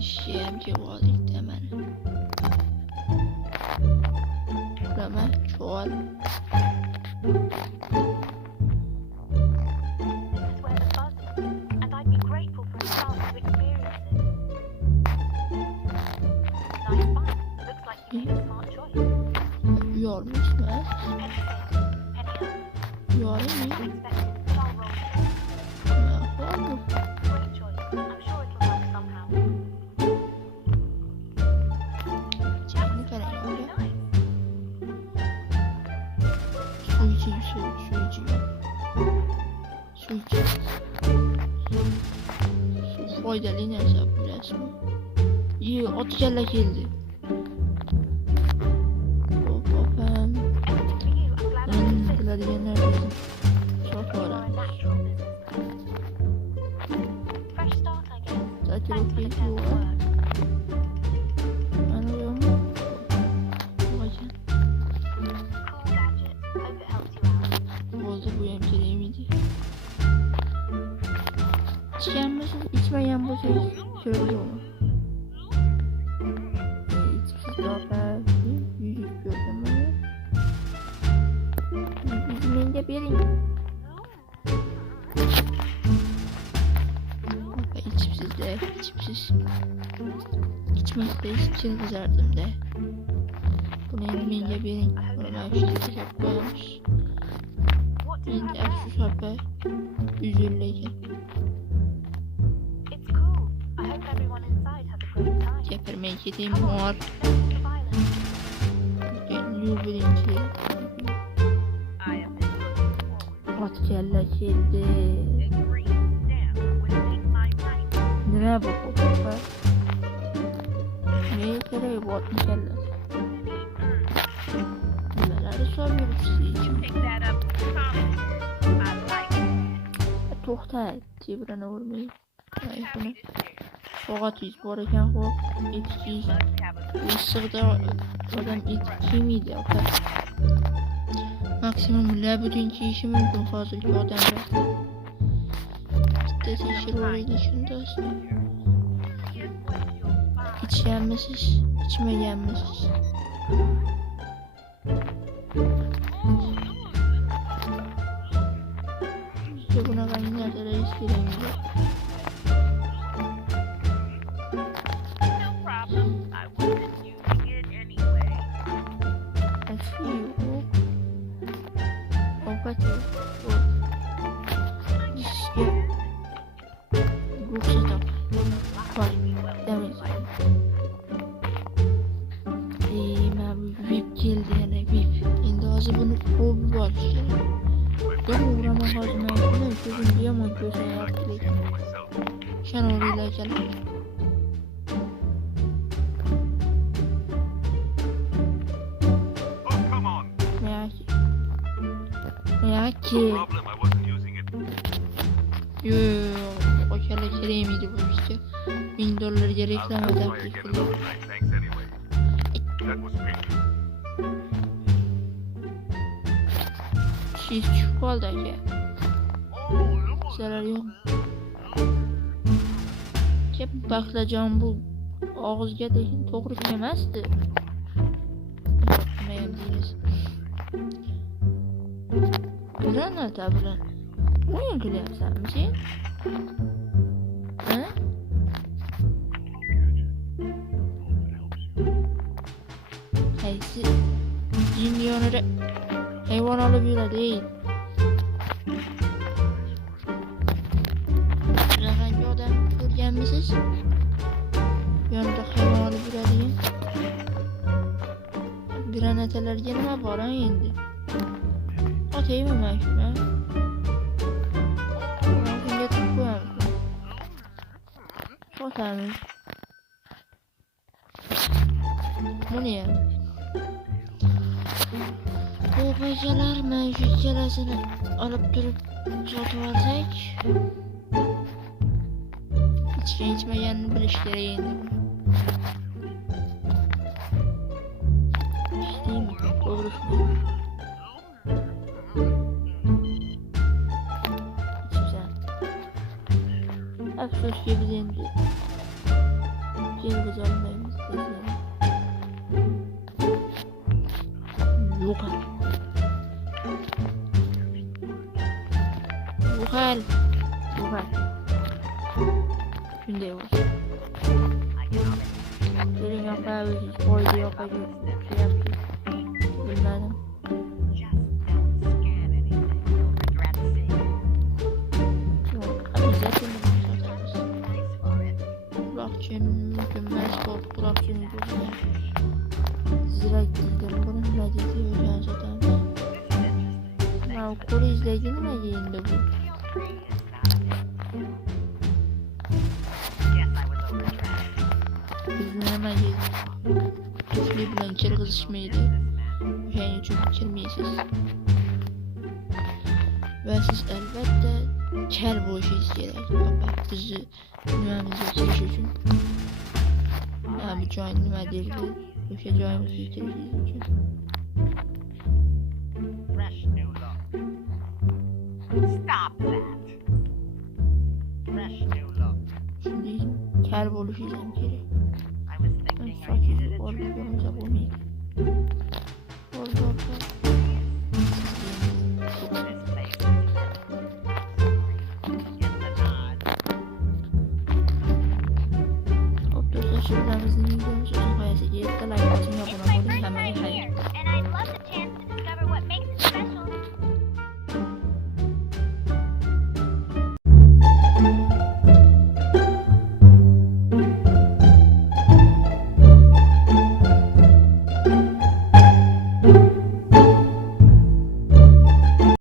İşyemci olayım hemen. Hemen çoğal. Yormuş mu? Yormuş mu? Faydalı neyse bu resmi. İyi, at gele geldi. Hop hop hem. Bunlar diye neredeydi? Çok öğrenmiş. Zaten o geliyor. Anlıyor mu? Bacan. Oldu bu yemçeliği miydi? Çıkanmasın içmeyen bu şey şöyle olur. İçsiz daha yüzük gördüm onu. Yüzümün de birin. İçsiz de içsiz. İçmekte için kızardım de. Bunu yüzümün de birin. Normal şey yapmamış. Bir de şu sohbet üzülleyeceğim. Getirmeye gideyim var. Geliyor birinci. At kelle geldi. Nereye bak o baba? Neye gereği bu atın kellesi? Neleri soruyoruz size için? Toxta tebranı vurmayı. Ayıpını. Fakat hiç bu arada o etki ısırda adam etki miydi o kadar? Maksimum labirenti işi mümkün fazla ki adamda. Kitlesi işi oraydı şunda aslında. Hiç yenmesiz, içime yenmesiz. İşte buna ben yine de reis giremiyorum. Sen oraya gel. Merak ki. O kere miydi bu işte? $1000 reklam eder. Şey çikolata zarar yok. Kep baklayacağım bu ağızga deyin doğru yemezdi. Bakmayayım değiliz. Buran ne tabilen? Oyun gülüyorsan bir şey? Ha? Haysi milyonları hayvan alıp yürü değil. Hangi adam görgen misiniz? Yanında hayvan alıp yürü değil. Granateler gelme varan indi. Atayım mı ben şuna? Bakın getirip koyalım. Atayım. Bu ne ya? Bu beceler mevcut celasını alıp durup satıversak içmeyenini bilişlere yendim. İşte değil mi? Doğrusu mu? Hiç güzel. Afsos gibi zendi. Gel kız almayız dediler. Yok hal. Yok hal. Yok hal. Şunday olsun. Gelin yapabiliriz. Koydu yapacağız. Şey yapacağız. Bilmedim. Yok. Hadi zaten bunu satarız. Kulakçığım mükemmel spor. Kulakçığım güzel. Zira giydim. Bunun ne dediği öyle zaten. Ya kuru izleyicinin ne giyindi bu? Hemen yedim. Tüflü bilen içeri kızışmaydı. Yani çok içirmeyesiz. Ve siz elbette kel bu işi isteyerek. Bak bizi nüvemizi bitiriş için. Yani bu join nüve değildi. Köşe joinimizi bitirişiz için. Şimdi kel buluşacağım geri. Fakir orada görünce bulmayayım. Orada. Hop dostlar şuradan bizim videomuz olsun. Hayası geride like